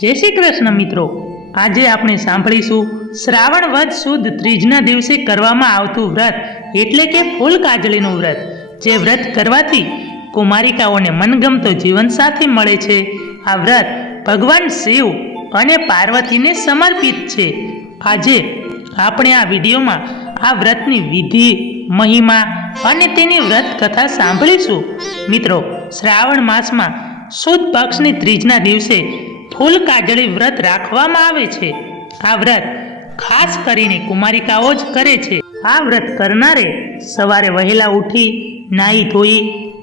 જય શ્રી કૃષ્ણ મિત્રો, આજે આપણે સાંભળીશું શ્રાવણ વદ સુદ ત્રીજના દિવસે કરવામાં આવતું વ્રત એટલે કે ફૂલ કાજળીનું વ્રત. જે વ્રત કરવાથી કુમારિકાઓને મનગમતો જીવનસાથી મળે છે. આ વ્રત ભગવાન શિવ અને પાર્વતીને સમર્પિત છે. આજે આપણે આ વિડીયોમાં આ વ્રતની વિધિ, મહિમા અને તેની વ્રત કથા સાંભળીશું. મિત્રો, શ્રાવણ માસમાં સુદ પક્ષની ત્રીજના દિવસે ફૂલ કાજળી વ્રત રાખવામાં આવે છે. આ વ્રત ખાસ કરીને કુમારિકાઓ જ કરે છે. આ વ્રત કરનારે સવારે વહેલા ઉઠી, નાહી ધોઈ,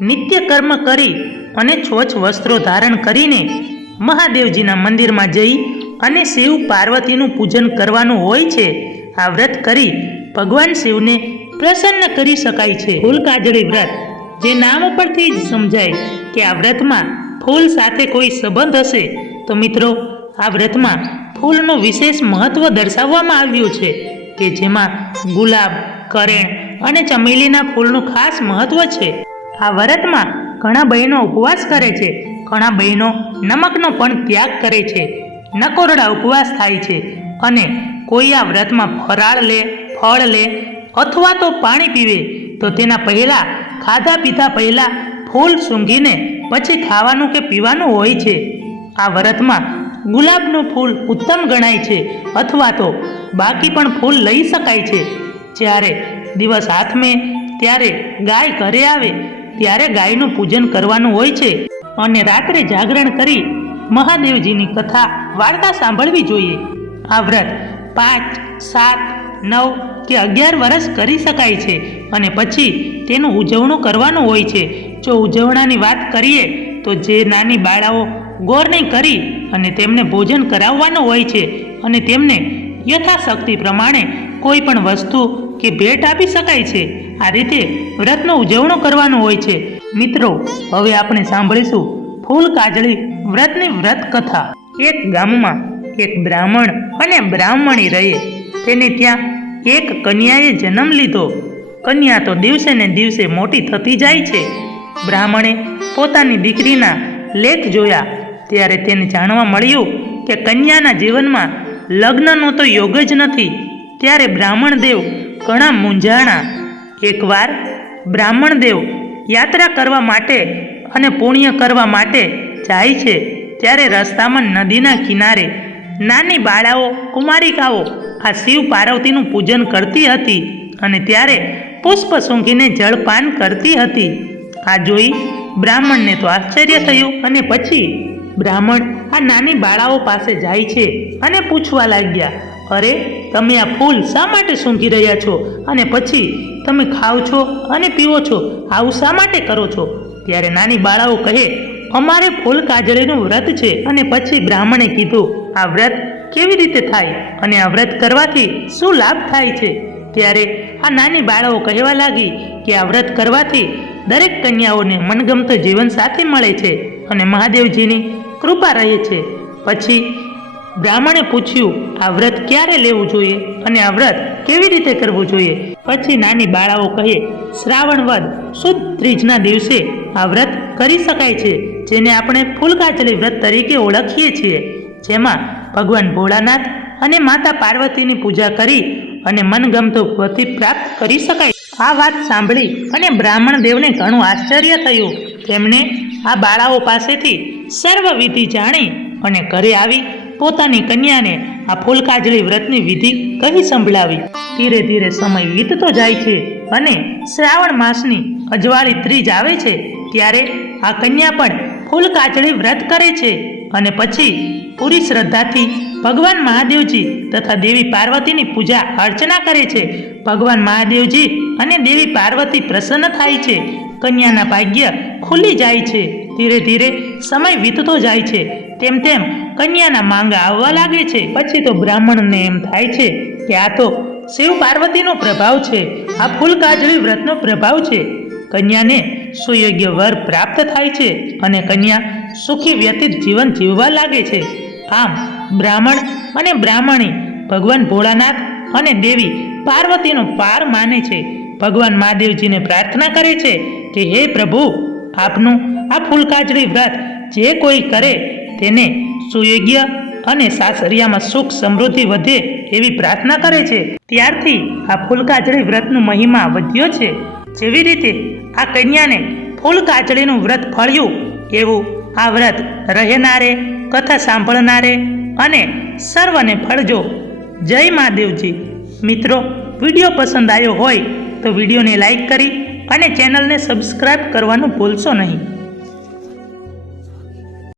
નિત્ય કર્મ કરી અને છોછ વસ્ત્રો ધારણ કરીને મહાદેવજીના મંદિરમાં જઈ અને શિવ પાર્વતીનું પૂજન કરવાનું હોય છે. આ વ્રત કરી ભગવાન શિવને પ્રસન્ન કરી શકાય છે. ફૂલ કાજળી વ્રત, જે નામ પરથી જ સમજાય કે આ વ્રતમાં ફૂલ સાથે કોઈ સંબંધ હશે, તો મિત્રો આ વ્રતમાં ફૂલનું વિશેષ મહત્વ દર્શાવવામાં આવ્યું છે કે જેમાં ગુલાબ, કરેણ અને ચમેલીના ફૂલનું ખાસ મહત્વ છે. આ વ્રતમાં ઘણા બહેનો ઉપવાસ કરે છે, ઘણા બહેનો નમકનો પણ ત્યાગ કરે છે, નકોરડા ઉપવાસ થાય છે અને કોઈ આ વ્રતમાં ફરાળ લે, ફળ લે અથવા તો પાણી પીવે તો તેના પહેલાં, ખાધા પીધા પહેલાં ફૂલ સૂંઘીને પછી ખાવાનું કે પીવાનું હોય છે. આ વ્રતમાં ગુલાબનું ફૂલ ઉત્તમ ગણાય છે અથવા તો બાકી પણ ફૂલ લઈ શકાય છે. જ્યારે દિવસ હાથમે ત્યારે ગાય ઘરે આવે ત્યારે ગાયનું પૂજન કરવાનું હોય છે અને રાત્રે જાગરણ કરી મહાદેવજીની કથા, વાર્તા સાંભળવી જોઈએ. આ વ્રત 5, 7, 9 કે 11 વર્ષ કરી શકાય છે અને પછી તેનું ઉજવણું કરવાનું હોય છે. જો ઉજવણાની વાત કરીએ તો જે નાની બાળાઓ ગોરની કરી અને તેમને ભોજન કરાવવાનું હોય છે અને તેમને યથાશક્તિ પ્રમાણે કોઈ પણ વસ્તુ કે ભેટ આપી શકાય છે. આ રીતે વ્રતનું ઉજવણું કરવાનું હોય છે. મિત્રો, હવે આપણે સાંભળીશું ફૂલ કાજળી વ્રતની વ્રત કથા. એક ગામમાં એક બ્રાહ્મણ અને બ્રાહ્મણી રહે. તેને ત્યાં એક કન્યાએ જન્મ લીધો. કન્યા તો દિવસે ને દિવસે મોટી થતી જાય છે. બ્રાહ્મણે પોતાની દીકરીના લેખ જોયા ત્યારે તેને જાણવા મળ્યું કે કન્યાના જીવનમાં લગ્નનો તો યોગ જ નથી. ત્યારે બ્રાહ્મણ દેવ ઘણા મૂંઝાણા. એકવાર બ્રાહ્મણ દેવ યાત્રા કરવા માટે અને પુણ્ય કરવા માટે જાય છે. ત્યારે રસ્તામાં નદીના કિનારે નાની બાળાઓ, કુમારિકાઓ આ શિવ પાર્વતીનું પૂજન કરતી હતી અને ત્યારે પુષ્પ સૂંઘીને જળપાન કરતી હતી. આ જોઈ બ્રાહ્મણને તો આશ્ચર્ય થયું અને પછી બ્રાહ્મણ આ નાની બાળાઓ પાસે જાય છે અને પૂછવા લાગ્યા, અરે, તમે આ ફૂલ શા માટે સૂંઘી રહ્યા છો અને પછી તમે ખાઓ છો અને પીવો છો, આવું શા માટે કરો છો? ત્યારે નાની બાળાઓ કહે, અમારે ફૂલ કાજળીનું વ્રત છે. અને પછી બ્રાહ્મણે કીધું, આ વ્રત કેવી રીતે થાય અને આ વ્રત કરવાથી શું લાભ થાય છે? ત્યારે આ નાની બાળાઓ કહેવા લાગી કે આ વ્રત કરવાથી દરેક કન્યાઓને મનગમતો જીવનસાથી મળે છે અને મહાદેવજીની કૃપા રહે છે. પછી બ્રાહ્મણે પૂછ્યું, આ વ્રત ક્યારે લેવું જોઈએ અને આ વ્રત કેવી રીતે કરવું જોઈએ? પછી નાની બાળાઓ કહે, શ્રાવણ વદ સુદ ત્રીજના દિવસે આ વ્રત કરી શકાય છે, જેને આપણે ફૂલ કાજળી વ્રત તરીકે ઓળખીએ છીએ. જેમાં ભગવાન ભોળાનાથ અને માતા પાર્વતીની પૂજા કરી અને મનગમતો પતિ પ્રાપ્ત કરી શકાય. આ વાત સાંભળી અને બ્રાહ્મણ દેવને ઘણું આશ્ચર્ય થયું. તેમણે આ બાળાઓ પાસેથી સર્વ વિધિ જાણી અને ઘરે આવી પોતાની કન્યાને આ ફૂલ કાજળી વ્રતની વિધિ કહી સંભળાવી. ધીરે ધીરે સમય વીતતો જાય છે અને શ્રાવણ માસની અજવાળી ત્રીજ આવે છે. ત્યારે આ કન્યા પણ ફૂલ કાજળી વ્રત કરે છે અને પછી પૂરી શ્રદ્ધાથી ભગવાન મહાદેવજી તથા દેવી પાર્વતીની પૂજા અર્ચના કરે છે. ભગવાન મહાદેવજી અને દેવી પાર્વતી પ્રસન્ન થાય છે. કન્યાના ભાગ્ય ખુલી જાય છે. ધીરે ધીરે સમય વીતતો જાય છે. તેમ તેમ કન્યાના માંગા આવવા લાગે છે. પછી તો બ્રાહ્મણને એમ થાય છે કે આ તો શિવ પાર્વતીનો પ્રભાવ છે, આ ફૂલ કાજળી વ્રતનો પ્રભાવ છે. કન્યાને સુયોગ્ય વર પ્રાપ્ત થાય છે અને કન્યા સુખી વ્યતીત જીવન જીવવા લાગે છે. આમ બ્રાહ્મણ અને બ્રાહ્મણી ભગવાન ભોળાનાથ અને દેવી પાર્વતીનો પાર માને છે. ભગવાન મહાદેવજીને પ્રાર્થના કરે છે કે હે પ્રભુ, આપનું આ ફૂલ કાજળી વ્રત જે કોઈ કરે તેને સુયોગ્ય અને સાસરિયામાં સુખ સમૃદ્ધિ વધે એવી પ્રાર્થના કરે છે. ત્યારથી આ ફૂલકાજળી વ્રતનું મહિમા વધ્યો છે. જેવી રીતે આ કન્યાને ફૂલકાજળીનું વ્રત ફળ્યું, એવું આ વ્રત રહેનારે, કથા સાંભળનારે અને સર્વને ફળજો. જય મહાદેવજી. મિત્રો, વિડીયો પસંદ આવ્યો હોય તો વિડીયોને લાઈક કરી અને ચેનલને સબસ્ક્રાઈબ કરવાનું ભૂલશો નહીં.